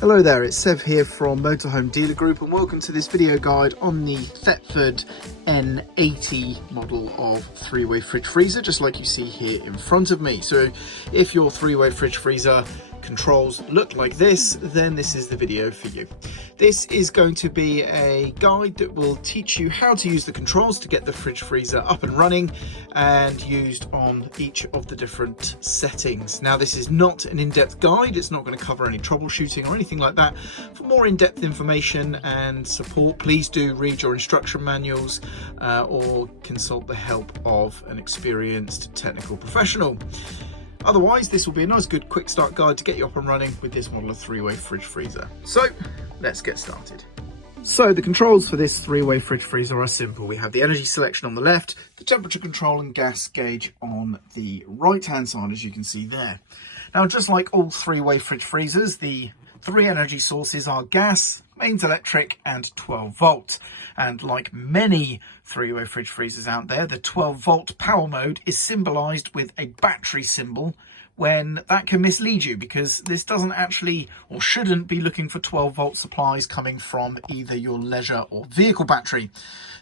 Hello there, it's Sev here from Motorhome Dealer Group and welcome to this video guide on the Thetford N80 model of three-way fridge freezer, just like you see here in front of me. So if your three-way fridge freezer controls look like this, then this is the video for you. This is going to be a guide that will teach you how to use the controls to get the fridge freezer up and running and used on each of the different settings. Now, this is not an in-depth guide. It's not going to cover any troubleshooting or anything like that. For more in-depth information and support, please do read your instruction manuals or consult the help of an experienced technical professional. Otherwise, this will be a nice good quick start guide to get you up and running with this model of three-way fridge freezer. So let's get started. So the controls for this three-way fridge freezer are simple. We have the energy selection on the left, the temperature control and gas gauge on the right-hand side, as you can see there. Now, just like all three-way fridge freezers, the three energy sources are gas, mains electric and 12 volt. And like many three-way fridge freezers out there, the 12 volt power mode is symbolized with a battery symbol, when that can mislead you because this doesn't actually or shouldn't be looking for 12 volt supplies coming from either your leisure or vehicle battery.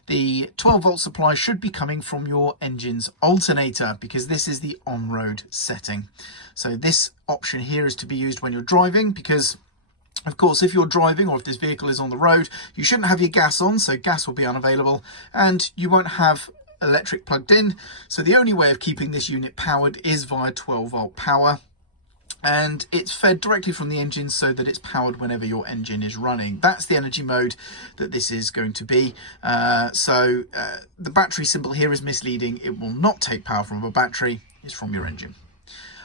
The 12 volt supply should be coming from your engine's alternator because this is the on-road setting. So this option here is to be used when you're driving because, of course, if you're driving or if this vehicle is on the road, you shouldn't have your gas on, so gas will be unavailable and you won't have electric plugged in. So the only way of keeping this unit powered is via 12 volt power, and it's fed directly from the engine so that it's powered whenever your engine is running. That's the energy mode that this is going to be. The battery symbol here is misleading. It will not take power from a battery, it's from your engine.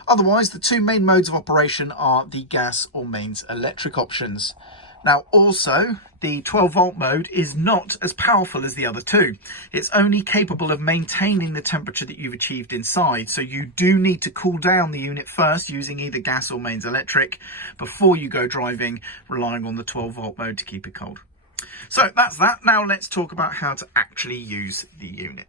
Otherwise, the two main modes of operation are the gas or mains electric options. Now, also, the 12 volt mode is not as powerful as the other two. It's only capable of maintaining the temperature that you've achieved inside. So you do need to cool down the unit first using either gas or mains electric before you go driving, relying on the 12 volt mode to keep it cold. So that's that. Now let's talk about how to actually use the unit.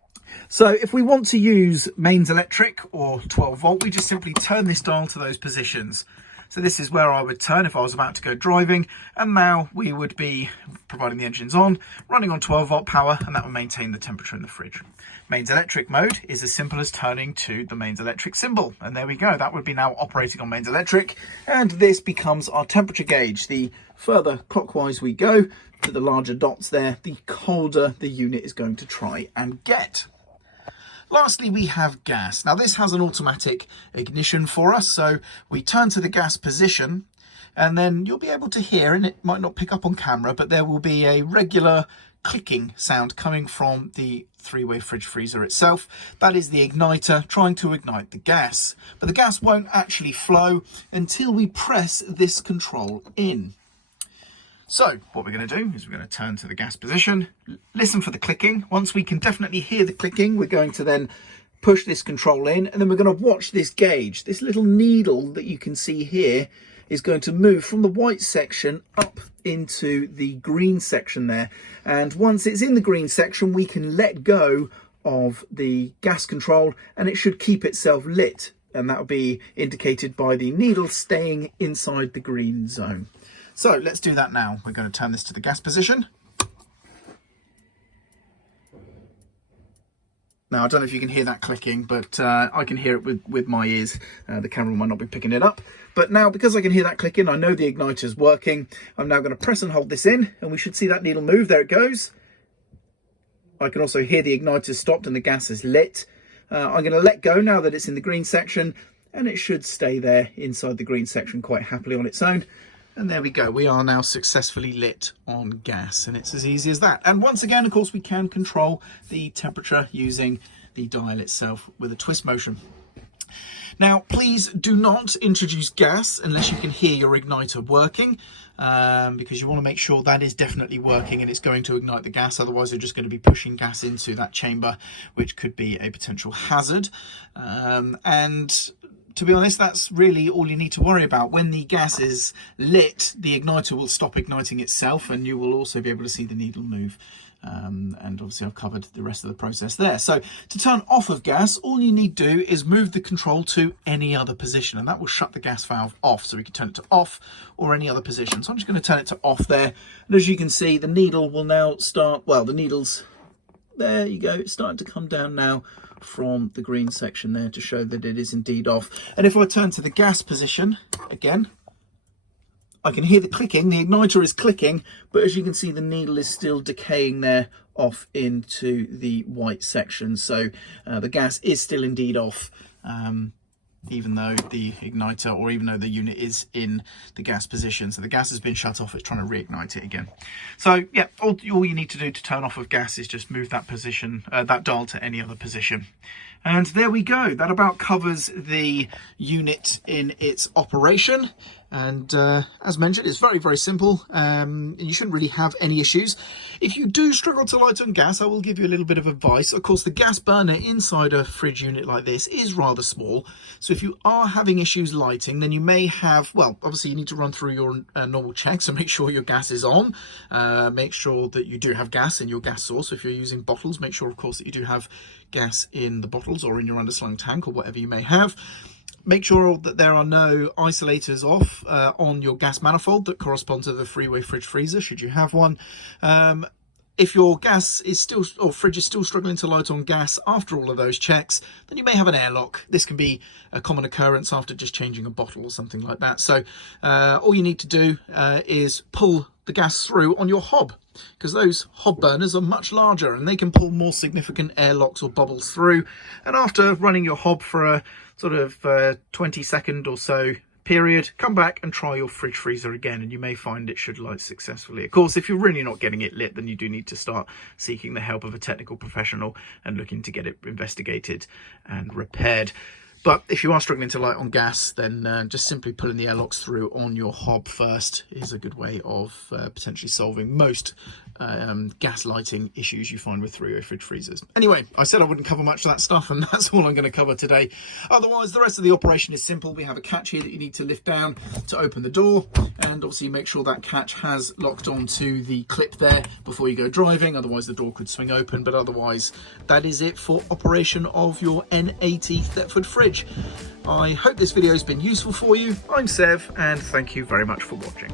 So if we want to use mains electric or 12 volt, we just simply turn this dial to those positions. So this is where I would turn if I was about to go driving, and now we would be providing the engines on, running on 12 volt power, and that will maintain the temperature in the fridge. Mains electric mode is as simple as turning to the mains electric symbol, and there we go. That would be now operating on mains electric, and this becomes our temperature gauge. The further clockwise we go to the larger dots there, the colder the unit is going to try and get. Lastly, we have gas. Now, this has an automatic ignition for us, so we turn to the gas position, and then you'll be able to hear, and it might not pick up on camera, but there will be a regular clicking sound coming from the three-way fridge freezer itself. That is the igniter trying to ignite the gas, but the gas won't actually flow until we press this control in. So what we're going to do is we're going to turn to the gas position, listen for the clicking. Once we can definitely hear the clicking, we're going to then push this control in, and then we're going to watch this gauge. This little needle that you can see here is going to move from the white section up into the green section there. And once it's in the green section, we can let go of the gas control and it should keep itself lit. And that will be indicated by the needle staying inside the green zone. So let's do that now. We're going to turn this to the gas position. Now, I don't know if you can hear that clicking, but I can hear it with my ears. The camera might not be picking it up. But now, because I can hear that clicking, I know the igniter's working. I'm now going to press and hold this in, and we should see that needle move. There it goes. I can also hear the igniter stopped and the gas is lit. I'm going to let go now that it's in the green section, and it should stay there inside the green section quite happily on its own. And there we go, we are now successfully lit on gas, and it's as easy as that. And once again, of course, we can control the temperature using the dial itself with a twist motion. Now, please do not introduce gas unless you can hear your igniter working, because you want to make sure that is definitely working and it's going to ignite the gas. Otherwise, you're just going to be pushing gas into that chamber, which could be a potential hazard. And to be honest, that's really all you need to worry about. When the gas is lit, the igniter will stop igniting itself, and you will also be able to see the needle move and obviously I've covered the rest of the process there. So to turn off of gas, all you need to do is move the control to any other position, and that will shut the gas valve off. So we can turn it to off or any other position. So I'm just going to turn it to off there. And as you can see, the needle will now start, well, the needle's, there you go, it's starting to come down now from the green section there to show that it is indeed off. And if I turn to the gas position again, I can hear the clicking, the igniter is clicking, but as you can see, the needle is still decaying there off into the white section. So the gas is still indeed off, even though the igniter, or even though the unit is in the gas position. So the gas has been shut off, it's trying to reignite it again. So yeah, all you need to do to turn off of gas is just move that position, that dial to any other position. And there we go. That about covers the unit in its operation. And as mentioned, it's very, very simple, and you shouldn't really have any issues. If you do struggle to light on gas, I will give you a little bit of advice. Of course, the gas burner inside a fridge unit like this is rather small. So if you are having issues lighting, then you may have, well, obviously you need to run through your normal checks and make sure your gas is on. Make sure that you do have gas in your gas source. If you're using bottles, make sure, of course, that you do have gas in the bottles or in your underslung tank or whatever you may have. Make sure that there are no isolators off on your gas manifold that correspond to the three-way fridge freezer, should you have one. If your gas is still, or fridge is still struggling to light on gas after all of those checks, then you may have an airlock. This can be a common occurrence after just changing a bottle or something like that. So all you need to do is pull the gas through on your hob, because those hob burners are much larger and they can pull more significant airlocks or bubbles through. And after running your hob for a sort of 20-second or so period, come back and try your fridge freezer again, and you may find it should light successfully. Of course, if you're really not getting it lit, then you do need to start seeking the help of a technical professional and looking to get it investigated and repaired. But if you are struggling to light on gas, then just simply pulling the airlocks through on your hob first is a good way of potentially solving most gas lighting issues you find with three-way fridge freezers. Anyway, I said I wouldn't cover much of that stuff, and that's all I'm going to cover today. Otherwise, the rest of the operation is simple. We have a catch here that you need to lift down to open the door, and obviously make sure that catch has locked onto the clip there before you go driving. Otherwise, the door could swing open. But otherwise, that is it for operation of your N80 Thetford fridge. I hope this video has been useful for you. I'm Sev, and thank you very much for watching.